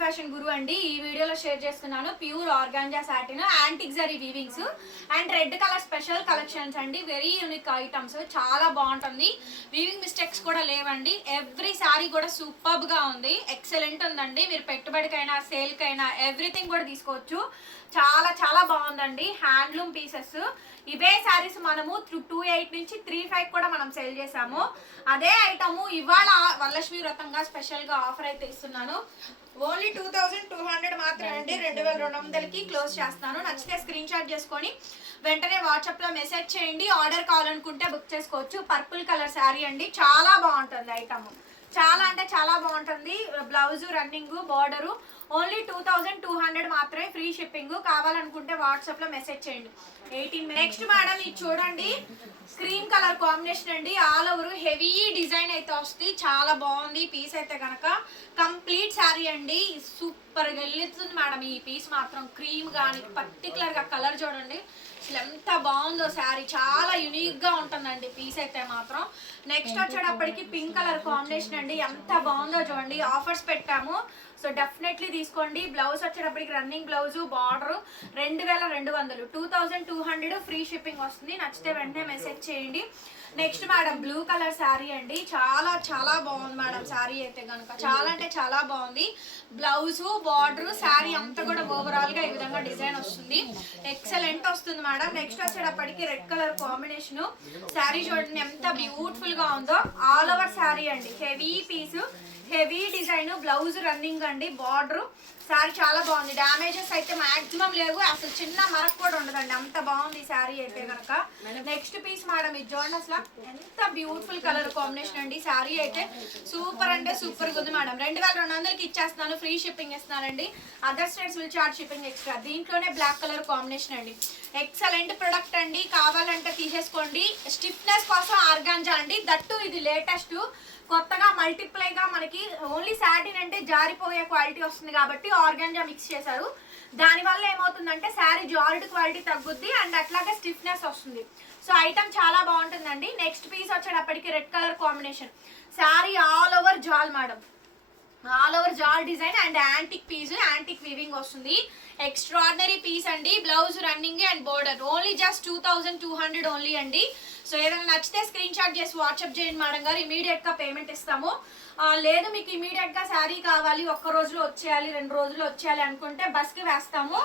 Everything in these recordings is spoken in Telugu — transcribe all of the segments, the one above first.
ఫ్యాషన్ గురు అండి. ఈ వీడియోలో షేర్ చేస్తున్నాను. Pure organza satin antique zari weavings and red colour special collections అండి. వెరీ యూనిక్ ఐటమ్స్ చాలా బాగుంటుంది. వీవింగ్ మిస్టేక్స్ కూడా లేవండి. ఎవ్రీ శారీ కూడా సూపర్గా ఉంది. ఎక్సలెంట్ ఉందండి. మీరు పెట్టుబడికైనా సేల్కైనా ఎవ్రీథింగ్ కూడా తీసుకోవచ్చు. చాలా చాలా బాగుందండి. హ్యాండ్లూమ్ పీసెస్ ఇవే శారీస్ మనము టూ ఎయిట్ నుంచి త్రీ ఫైవ్ కూడా మనం సేల్ చేసాము అదే ఐటము ఇవాళ వరలక్ష్మి వ్రతంగా స్పెషల్గా ఆఫర్ అయితే ఇస్తున్నాను. Only two thousand two hundred మాత్రమే అండి. రెండు వేల రెండు వందలకి క్లోజ్ చేస్తాను. నచ్చితే స్క్రీన్ షాట్ చేసుకొని వెంటనే వాట్సాప్లో మెసేజ్ చేయండి. ఆర్డర్ కావాలనుకుంటే బుక్ చేసుకోవచ్చు. పర్పుల్ కలర్ శారీ అండి. చాలా బాగుంటుంది ఐటమ్. చాలా అంటే చాలా బాగుంటుంది. Blouse running border only two thousand two hundred మాత్రమే ఫ్రీ షిప్పింగ్. కావాలనుకుంటే వాట్సాప్లో మెసేజ్ చేయండి. ఎయిటీన్ నెక్స్ట్ మేడం ఇది చూడండి. క్రీమ్ కలర్ కాంబినేషన్ అండి. ఆల్ ఓవర్ హెవీ డిజైన్ అయితే వస్తుంది. చాలా బాగుంది. పీస్ అయితే కనుక కంప్లీట్ శారీ అండి. సూపర్గా వెళ్ళిస్తుంది మేడం ఈ పీస్ మాత్రం. క్రీమ్ కానీ పర్టికులర్గా కలర్ చూడండి. అసలు ఎంత బాగుందో శారీ. చాలా యునిక్గా ఉంటుందండి పీస్ అయితే మాత్రం. నెక్స్ట్ వచ్చేటప్పటికి పింక్ కలర్ కాంబినేషన్ అండి. ఎంత బాగుందో చూడండి. ఆఫర్స్ పెట్టాము. సో డెఫినెట్లీ తీసుకోండి. బ్లౌజ్ వచ్చేటప్పటికి రన్నింగ్ బ్లౌజ్ బార్డర్ రెండు వేల రెండు వందలు. Two thousand two hundred free shipping వస్తుంది. నచ్చితే వెంటనే మెసేజ్ చేయండి. Next madam blue colour saree అండి. చాలా చాలా బాగుంది మేడం శారీ అయితే కనుక చాలా అంటే చాలా బాగుంది. బ్లౌజ్ బార్డర్ శారీ అంతా కూడా ఓవరాల్గా ఈ విధంగా డిజైన్ వస్తుంది. ఎక్సలెంట్ వస్తుంది మేడం నెక్స్ట్ వచ్చేటప్పటికి రెడ్ కలర్ కాంబినేషన్ శారీ చూడండి ఎంత బ్యూటిఫుల్గా ఉందో. ఆల్ ఓవర్ శారీ అండి. Heavy piece heavy design blouse running అండి బార్డర్. శారీ చాలా బాగుంది. డ్యామేజెస్ అయితే మాక్సిమం లేవు. అసలు చిన్న మరక్ కూడా ఉండదండి. అంత బాగుంది ఈ శారీ అయితే కనుక నెక్స్ట్ పీస్ మేడం ఇది చూడండి అసలు. ఎంత బ్యూటిఫుల్ కలర్ కాంబినేషన్ అండి శారీ అయితే. సూపర్ అంటే సూపర్ ఉంది మేడం రెండు వేల రెండు వందలకి ఇచ్చేస్తున్నాను. Free shipping ఇస్తున్నానండి. Other states will charge shipping extra దీంట్లోనే బ్లాక్ కలర్ కాంబినేషన్ అండి. ఎక్సలెంట్ ప్రొడక్ట్ అండి. కావాలంటే తీసేసుకోండి. స్టిఫ్నెస్ కోసం ఆర్గాంజా అండి. దట్టు ఇది లేటెస్ట్ కొత్తగా మల్టిప్లై గా మనకి ఓన్లీ శాటిన్ అంటే జారిపోయే క్వాలిటీ వస్తుంది కాబట్టి ఆర్గాన్జా మిక్స్ చేశారు. దానివల్ల ఏమవుతుందంటే శారీ జార్డ్ క్వాలిటీ తగ్గుద్ది అండ్ అట్లాగే స్టిఫ్నెస్ వస్తుంది. సో ఐటమ్ చాలా బాగుంటుందండి. నెక్స్ట్ పీస్ వచ్చేటప్పటికి red colour combination saree all over jaal madam all over jaal design and antique piece antique weaving వస్తుంది. ఎక్స్ట్రాడినరీ పీస్ అండి. Blouse running and border only just two thousand two hundred only అండి. సో ఏదైనా నచ్చితే స్క్రీన్ షాట్ చేసి వాట్సాప్ చేయండి మేడం గారు. ఇమీడియట్గా పేమెంట్ ఇస్తాము. లేదు మీకు ఇమీడియట్గా శారీ కావాలి ఒక్క రోజులో వచ్చేయాలి రెండు రోజులు వచ్చేయాలి అనుకుంటే బస్కి వేస్తాము.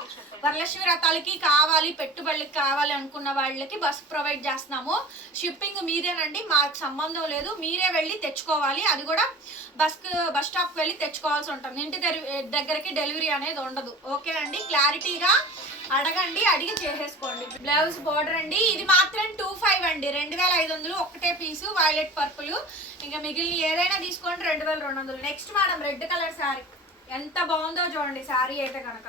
వరలక్ష్మి రథాలకి కావాలి పెట్టుబడులకి కావాలి అనుకున్న వాళ్ళకి బస్ ప్రొవైడ్ చేస్తున్నాము. షిప్పింగ్ మీదేనండి మాకు సంబంధం లేదు. మీరే వెళ్ళి తెచ్చుకోవాలి. అది కూడా బస్కు బస్ స్టాప్ వెళ్ళి తెచ్చుకోవాల్సి ఉంటుంది. ఇంటి దగ్గరికి డెలివరీ అనేది ఉండదు. ఓకేనండి క్లారిటీగా అడగండి అడిగి చేసేసుకోండి. బ్లౌజ్ బార్డర్ అండి. ఇది మాత్రం టూ ఫైవ్ అండి. రెండు వేల ఐదు వందలు ఒకటే పీసు వైలెట్ పర్పుల్ ఇంకా మిగిలిన ఏదైనా తీసుకోండి రెండు వేల రెండు వందలు. Next madam red colour saree ఎంత బాగుందో చూడండి శారీ అయితే కనుక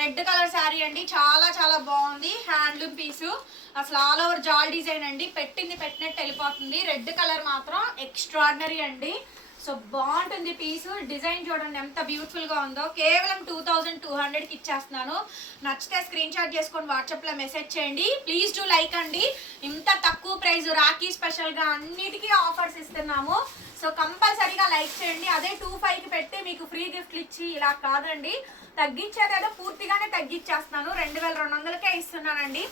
రెడ్ కలర్ శారీ అండి. చాలా చాలా బాగుంది. హ్యాండ్లూమ్ పీసు అసలు ఆల్ ఓవర్ జాల్ డిజైన్ అండి. పెట్టింది పెట్టినట్టు వెళ్ళిపోతుంది. రెడ్ కలర్ మాత్రం ఎక్స్ట్రాడినరీ అండి. సో బాగుంటుంది పీస్ డిజైన్ చూడండి ఎంత బ్యూటిఫుల్గా ఉందో. కేవలం టూ థౌజండ్ టూ హండ్రెడ్కి ఇచ్చేస్తున్నాను. నచ్చితే స్క్రీన్ షాట్ చేసుకొని వాట్సాప్లో మెసేజ్ చేయండి. ప్లీజ్ డూ లైక్ అండి. ఇంత తక్కువ ప్రైస్ రాఖీ స్పెషల్గా అన్నిటికీ ఆఫర్స్ ఇస్తున్నాము. సో కంపల్సరీగా లైక్ చేయండి. అదే టూ ఫైవ్కి పెట్టి మీకు ఫ్రీ గిఫ్ట్లు ఇచ్చి ఇలా కాదండి. తగ్గించేదేదో పూర్తిగానే తగ్గించేస్తున్నాను. రెండు వేల రెండు వందలకే ఇస్తున్నానండి.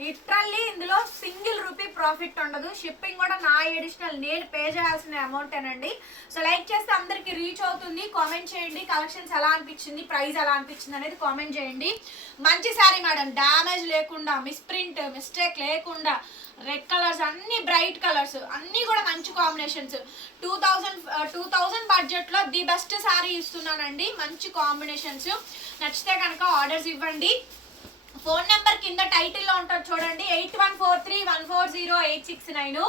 లిటరల్లీ ఇందులో సింగిల్ రూపీ ప్రాఫిట్ ఉండదు. షిప్పింగ్ కూడా నా ఎడిషనల్. నేను పే చేయాల్సిన అమౌంటేనండి సో లైక్ చేస్తే అందరికి రీచ్ అవుతుంది. కామెంట్ చేయండి. కలెక్షన్స్ ఎలా అనిపించింది? ప్రైస్ ఎలా అనిపించింది అనేది కామెంట్ చేయండి. మంచి శారీ మేడం. డ్యామేజ్ లేకుండా మిస్ప్రింట్ మిస్టేక్ లేకుండా రెడ్ కలర్స్ అన్ని బ్రైట్ కలర్స్ అన్ని కూడా మంచి combinations two thousand two thousand బడ్జెట్లో ది బెస్ట్ శారీ ఇస్తున్నానండి. మంచి కాంబినేషన్స్ నచ్చితే కనుక ఆర్డర్స్ ఇవ్వండి. ఫోన్ నెంబర్ కింద టైటిల్లో ఉంటుంది చూడండి. Eight one four three one four zero eight six nine.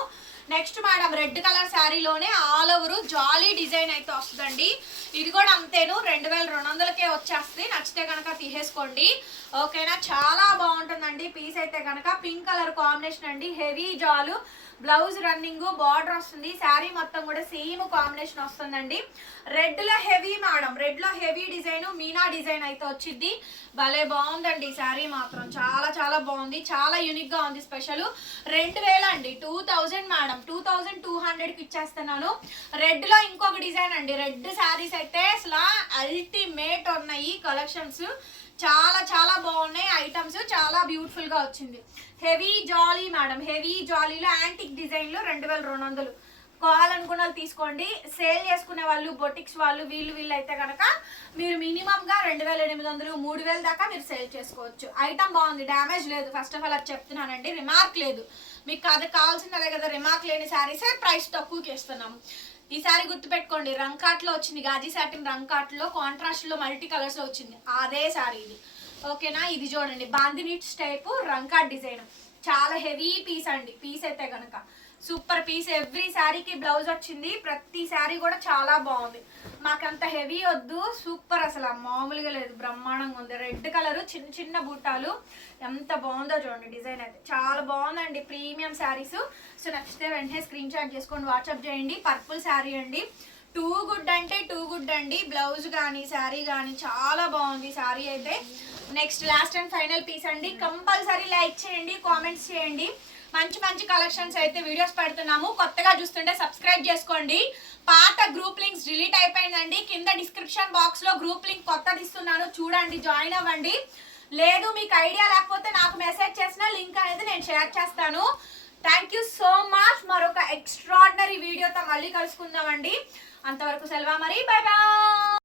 Next madam red colour శారీలోనే all over జాలీ డిజైన్ అయితే వస్తుందండి. ఇది కూడా అంతేను. రెండు వేల రెండు వందలకే వచ్చేస్తుంది. నచ్చితే కనుక తీసేసుకోండి. ఓకేనా చాలా బాగుంటుందండి. పీస్ అయితే కనుక పింక్ కలర్ కాంబినేషన్ అండి. హెవీ జాలు. బ్లౌజ్ రన్నింగ్ బార్డర్ వస్తుంది. శారీ మొత్తం కూడా సేమ్ కాంబినేషన్ వస్తుందండి. రెడ్లో హెవీ మేడం. రెడ్లో హెవీ డిజైన్ మీనా డిజైన్ అయితే వచ్చింది. భలే బాగుందండి శారీ మాత్రం. చాలా చాలా బాగుంది. చాలా యూనిక్గా ఉంది స్పెషల్ రెండు వేల అండి. Two thousand madam. Two thousand two హండ్రెడ్కి ఇచ్చేస్తున్నాను. రెడ్లో ఇంకొక డిజైన్ అండి. రెడ్ శారీస్ అయితే అసలు అల్టిమేట్ ఉన్నాయి కలెక్షన్స్ చాలా చాలా బాగున్నాయి. ఐటమ్స్ చాలా బ్యూటిఫుల్గా వచ్చింది. హెవీ జాలీ మేడం హెవీ జాలీలో యాంటిక్ డిజైన్లో రెండు వేల రెండు వందలు. కావాలనుకున్న వాళ్ళు తీసుకోండి. సేల్ చేసుకునే వాళ్ళు బొటిక్స్ వాళ్ళు వీళ్ళు వీళ్ళు అయితే కనుక మీరు మినిమం గా రెండు వేల ఎనిమిది వందలు మూడు వేల దాకా మీరు సేల్ చేసుకోవచ్చు. ఐటమ్ బాగుంది. డ్యామేజ్ లేదు. ఫస్ట్ ఆఫ్ ఆల్ అది చెప్తున్నానండి. రిమార్క్ లేదు. మీకు అది కావాల్సినదే కదా. రిమార్క్ లేని శారీసే ప్రైస్ తక్కువకి ఇస్తున్నాము. ఈసారి గుర్తు గుర్తుపెట్టుకోండి రంకాట్లో వచ్చింది గాజీ సాటిన్ రంకాట్లో కాంట్రాస్ట్లో మల్టీ కలర్స్లో వచ్చింది. అదే సారీ ఇది. ఓకేనా? ఇది చూడండి. బాంది నీట్స్ టైప్ రంకాట్ డిజైన్. చాలా హెవీ పీస్ అండి. పీస్ అయితే కనుక సూపర్ పీస్. ఎవ్రీ శారీకి బ్లౌజ్ వచ్చింది. ప్రతి శారీ కూడా చాలా బాగుంది. మాకంత హెవీ వద్దు. సూపర్ అసలు. మామూలుగా లేదు. బ్రహ్మాండంగా ఉంది. రెడ్ కలర్ చిన్న చిన్న బూటాలు. ఎంత బాగుందో చూడండి డిజైన్ అయితే. చాలా బాగుందండి. ప్రీమియం శారీస్ సో నచ్చితే వెంటనే స్క్రీన్ షాట్ చేసుకొని వాట్సాప్ చేయండి. పర్పుల్ శారీ అండి. టూ గుడ్ అంటే టూ గుడ్ అండి. బ్లౌజ్ కానీ శారీ కానీ చాలా బాగుంది శారీ అయితే. Next last and final piece అండి. కంపల్సరీ లైక్ చేయండి. కామెంట్స్ చేయండి. మంచి మంచి కలెక్షన్స్ అయితే వీడియోస్ పెడుతున్నాము. కొత్తగా చూస్తుంటే సబ్స్క్రైబ్ చేసుకోండి. పాత గ్రూప్ లింక్స్ డిలీట్ అయిపోయిందండి. కింద డిస్క్రిప్షన్ బాక్స్లో గ్రూప్ లింక్ కొత్తది ఇస్తున్నాను. చూడండి జాయిన్ అవ్వండి. లేదు మీకు ఐడియా లేకపోతే నాకు మెసేజ్ చేసిన లింక్ అనేది నేను షేర్ చేస్తాను. థ్యాంక్ యూ సో మచ్ మరొక ఎక్స్ట్రాడినరీ వీడియోతో మళ్ళీ కలుసుకుందామండి. అంతవరకు సెలవా మరి బాయ్ బాయ్